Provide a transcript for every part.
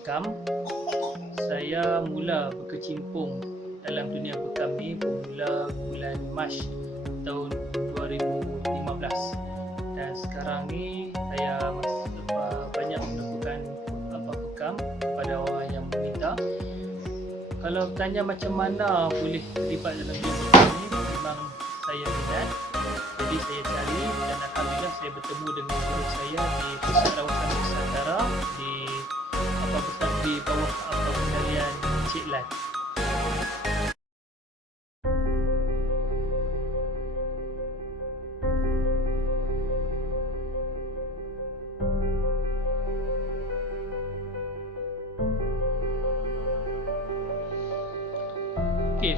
bekam. Saya mula berkecimpung dalam dunia bekam ni bermula bulan Mac tahun 2015, dan sekarang ni saya banyak melakukan bekam kepada orang yang meminta. Kalau tanya macam mana boleh terlibat dalam dunia bekam ni, memang saya minat, jadi saya cari dan alhamdulillah saya bertemu dengan guru saya di Pusat Rawatan Nusantara di bawah pengendalian Cik Lan.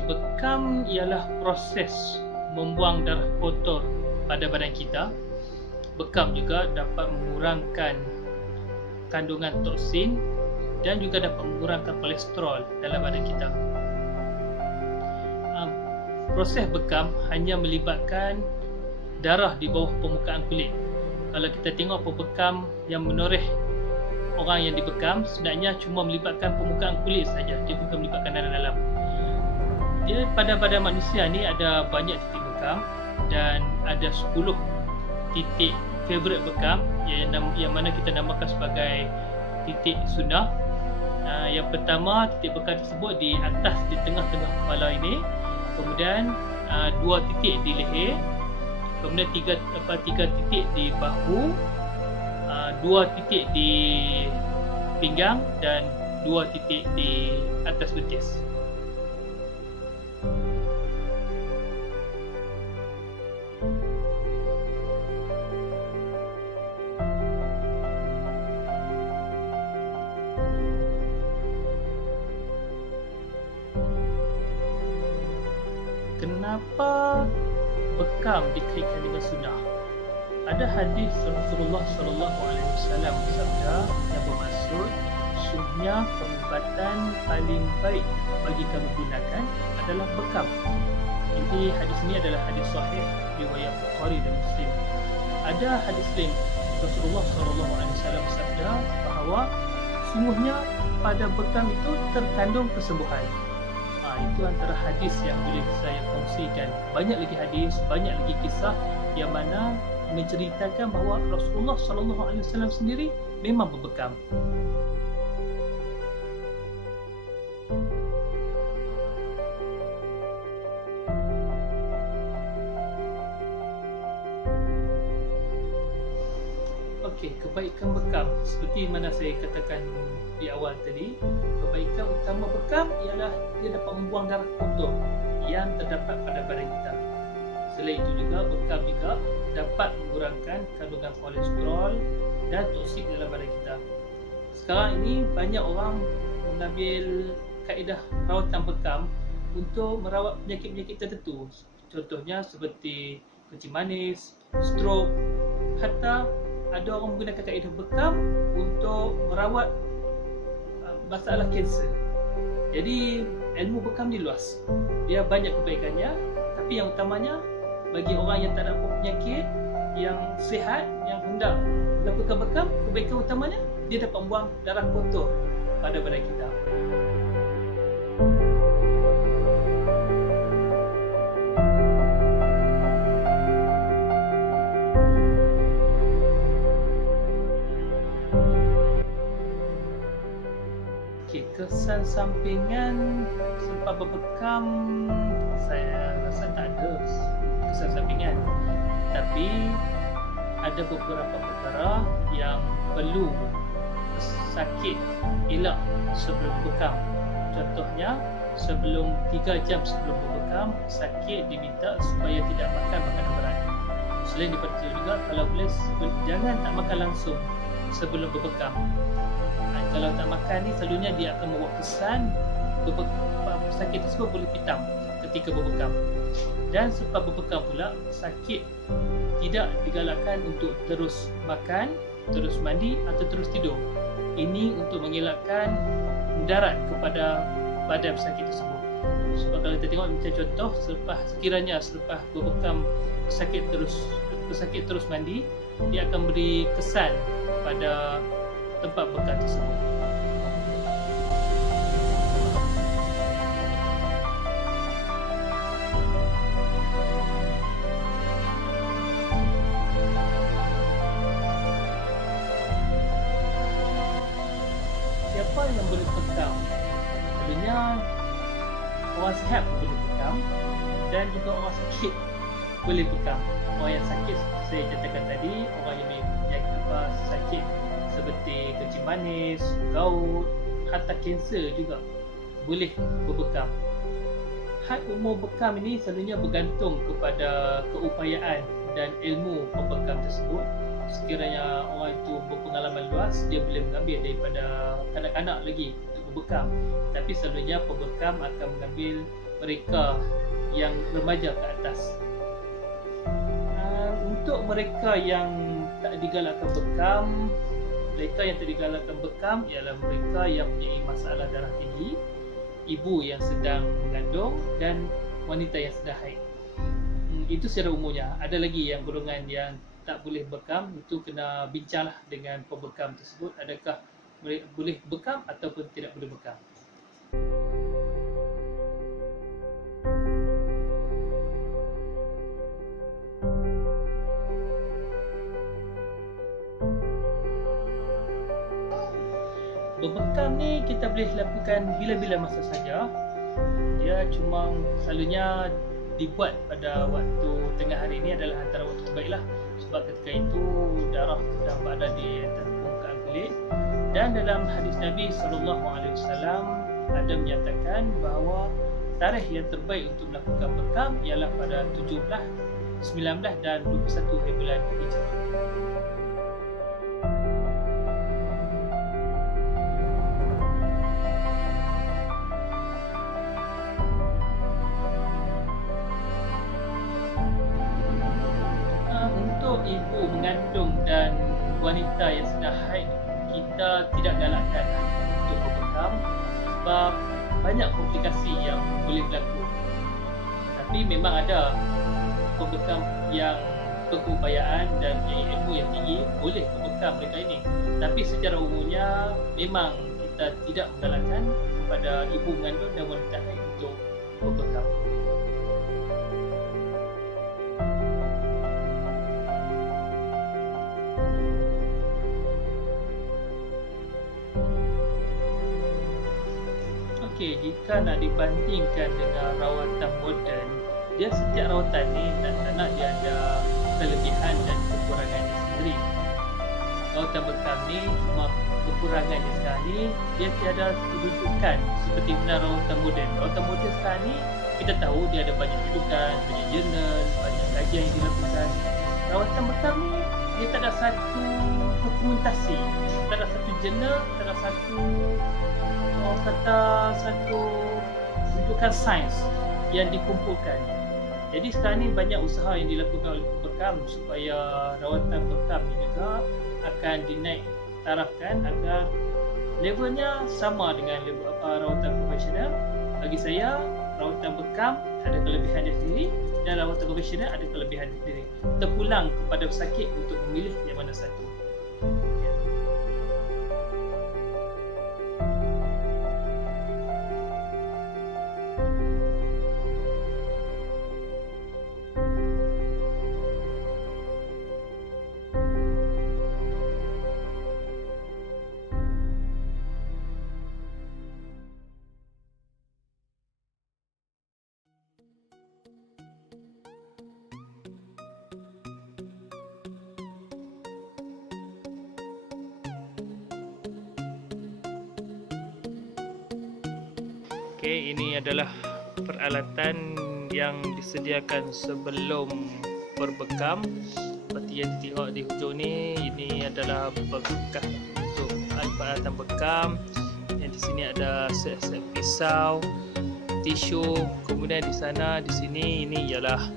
Bekam ialah proses membuang darah kotor pada badan kita. Bekam juga dapat mengurangkan kandungan toksin dan juga dapat mengurangkan kolesterol dalam badan kita. Proses bekam hanya melibatkan darah di bawah permukaan kulit. Kalau kita tengok pembekam yang menoreh orang yang dibekam, sebenarnya cuma melibatkan permukaan kulit saja, dia bukan melibatkan dalam-dalam. Dia pada badan manusia ni ada banyak titik bekam dan ada 10 titik favorite bekam yang mana kita namakan sebagai titik sunnah. Yang pertama, titik bekam tersebut di atas, di tengah-tengah kepala ini, kemudian 2 titik di leher, kemudian 3 titik di bahu, 2 titik di pinggang dan 2 titik di atas betis. Kenapa bekam dikaitkan dengan sunnah? Ada hadis Rasulullah SAW bersabda yang bermaksud, sungguhnya pengobatan paling baik bagi kamu gunakan adalah bekam. Ini hadis ini adalah hadis sahih riwayat Bukhari dan Muslim. Ada hadis lain Rasulullah SAW bersabda bahawa sungguhnya pada bekam itu terkandung kesembuhan. Itu antara hadis yang boleh saya kongsikan. Banyak lagi hadis, banyak lagi kisah yang mana menceritakan bahawa Rasulullah SAW sendiri memang berbekam. Kebaikan bekam seperti mana saya katakan di awal tadi, kebaikan utama bekam ialah dia dapat membuang darah kotor yang terdapat pada badan kita. Selain itu juga, bekam juga dapat mengurangkan kandungan kolesterol dan toksik dalam badan kita. Sekarang ini banyak orang mengambil kaedah rawatan bekam untuk merawat penyakit-penyakit tertentu. Contohnya seperti kencing manis, strok, hatta ada orang menggunakan kaedah bekam untuk merawat masalah kanser. Jadi ilmu bekam ni luas. Dia banyak kebaikannya, tapi yang utamanya bagi orang yang tak ada penyakit, yang sihat, yang hendak melakukan bekam, kebaikan utamanya dia dapat membuang darah kotor pada badan kita. Kesan sampingan selepas berbekam, saya rasa tak ada kesan sampingan, tapi ada beberapa perkara yang perlu sakit elak sebelum berbekam. Contohnya, sebelum 3 jam sebelum berbekam, sakit diminta supaya tidak makan makanan berat. Selain daripada itu juga, kalau boleh jangan tak makan langsung sebelum berbekam. Kalau tak makan ni, selalunya dia akan membuat kesan sakit tersebut boleh pitam ketika berbekam. Dan selepas berbekam pula, sakit tidak digalakkan untuk terus makan, terus mandi atau terus tidur. Ini untuk mengelakkan mudarat kepada badan pesakit tersebut. Sebab kalau kita tengok macam contoh, sekiranya selepas berbekam pesakit terus mandi, dia akan beri kesan pada tempat bekam tersebut. yang boleh bekam? Selalunya orang sihat pun boleh bekam, dan juga orang sakit boleh bekam. Orang yang sakit seperti saya katakan tadi, orang yang sakit seperti kencing manis, gout, hatta kanser juga boleh berbekam. Had umur bekam ini selalunya bergantung kepada keupayaan dan ilmu pembekam tersebut. Sekiranya orang itu berpengalaman luas, dia boleh mengambil daripada kanak-kanak lagi untuk berbekam. Tapi selalunya pembekam akan mengambil mereka yang remaja ke atas. Untuk mereka yang tak digalakkan bekam, ialah mereka yang mempunyai masalah darah tinggi, ibu yang sedang mengandung, dan wanita yang sedang haid. Itu secara umumnya. Ada lagi yang golongan yang tak boleh bekam, itu kena bincanglah dengan pembekam tersebut, adakah boleh bekam ataupun tidak boleh bekam. Berbekam ni kita boleh lakukan bila-bila masa saja. Dia cuma selalunya dibuat pada waktu tengah hari ini adalah antara waktu terbaiklah, sebab ketika itu darah sedang berada di atas permukaan kulit. Dan dalam hadis Nabi SAW ada menyatakan bahawa tarikh yang terbaik untuk melakukan bekam ialah pada 17, 19 dan 21 hari bulan Hijrah. Ibu mengandung dan wanita yang sedang haid, kita tidak galakkan untuk berbekam sebab banyak komplikasi yang boleh berlaku. Tapi memang ada pembekam yang berkeupayaan dan ilmu yang tinggi boleh berbekam mereka ini. Tapi secara umumnya memang kita tidak menggalakkan kepada ibu mengandung dan wanita haid untuk berbekam. Jika nak dibandingkan dengan rawatan moden, dia setiap rawatan ni nak dia ada kelebihan dan kekurangannya sendiri. Rawatan bekam ni cuma kekurangannya sekarang ni dia tiada kedudukan seperti mana rawatan moden. Rawatan moden sekarang ni kita tahu dia ada banyak kedudukan, banyak jurnal, banyak kajian yang dilakukan. Rawatan bekam ni dia tak ada satu dokumentasi, tak ada satu jurnal, tak ada satu rujukan sains yang dikumpulkan. Jadi sekarang ni banyak usaha yang dilakukan oleh pembekam supaya rawatan bekam ni juga akan dinaik tarafkan agar levelnya sama dengan level rawatan profesional. Bagi saya, rawatan bekam ada kelebihan dia sendiri dan rawatan profesional ada kelebihan dia sendiri. Terpulang kepada pesakit untuk memilih yang mana satu. Okey, ini adalah peralatan yang disediakan sebelum berbekam. Seperti yang ditengok di hujung ni, ini adalah bekas untuk peralatan bekam. Yang di sini ada set pisau, tisu. Kemudian di sana, di sini ini ialah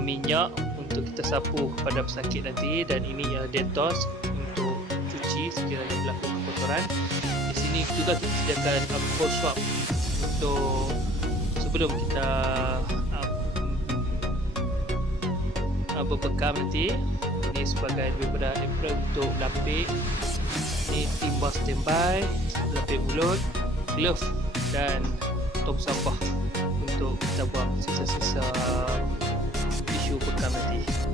minyak untuk kita sapu pada pesakit nanti, dan ini ialah detos untuk cuci sekiranya berlaku kotoran. Di sini juga kita sediakan cold swab untuk sebelum kita berbekam nanti. Ini sebagai daripada apron untuk lapik. Ini timba standby, lapik mulut, glove dan tong sampah untuk kita buang sisa-sisa tisu bekam nanti.